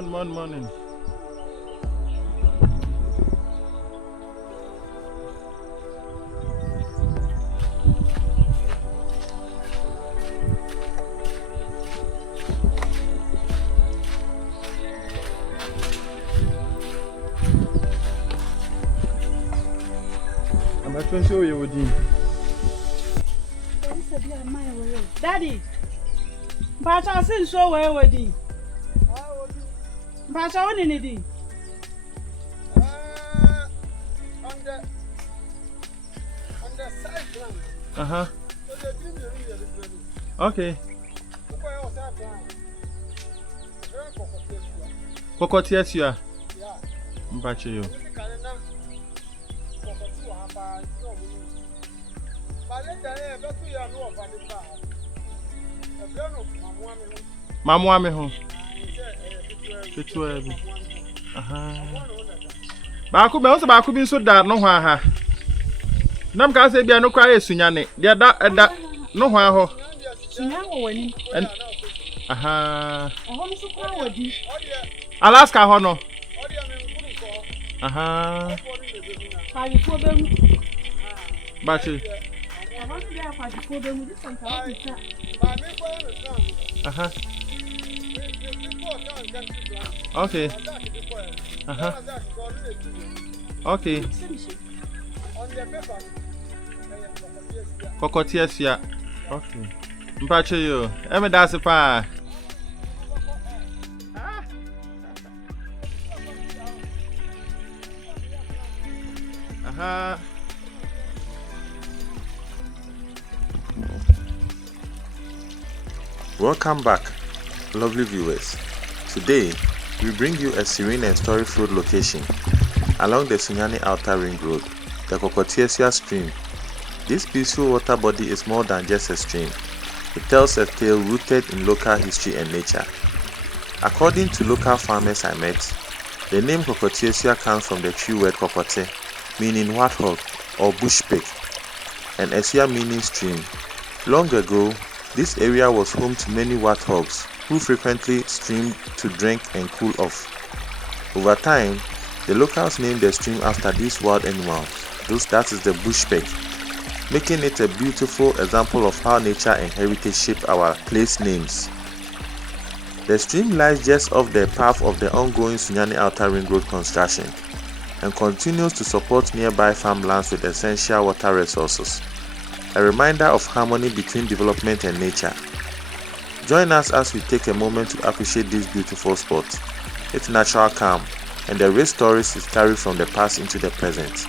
Morning. I'm going to show you what you Daddy, but I said so where would you? But I only need it. On the side Uh-huh. Okay. Kokoteasua. Yeah. Mbache yo. Mamu ame ho. Ketua bi. Aha. Ba ku bi so da no ho aha. Nam ka se bia no kwa Sunyani. Dia da no ho aho. Sunyani wani. Aha. Ohom so kwa wadi. Alaska ho no. Aha. Kai fo be mu. Bachi. Ahon dia kwa fo be mu this one ka bisa. Aha. Okay. Uh-huh. Okay. Kokoteasua. Okay. Mpache yo. Eme dase pa. Aha. Welcome back, lovely viewers. Today, we bring you a serene and story-filled location along the Sunyani Outer Ring Road, the Kokoteasua stream. This peaceful water body is more than just a stream. It tells a tale rooted in local history and nature. According to local farmers I met, the name Kokoteasua comes from the tree word Kokote, meaning warthog or bush pig, and Asua meaning stream. Long ago, this area was home to many warthogs who frequently streamed to drink and cool off. Over time, the locals named the stream after these wild animals, that is the bush pig, making it a beautiful example of how nature and heritage shape our place names. The stream lies just off the path of the ongoing Sunyani Outer Ring Road construction and continues to support nearby farmlands with essential water resources. A reminder of harmony between development and nature. Join us as we take a moment to appreciate this beautiful spot, its natural calm, and the rich stories it carries from the past into the present.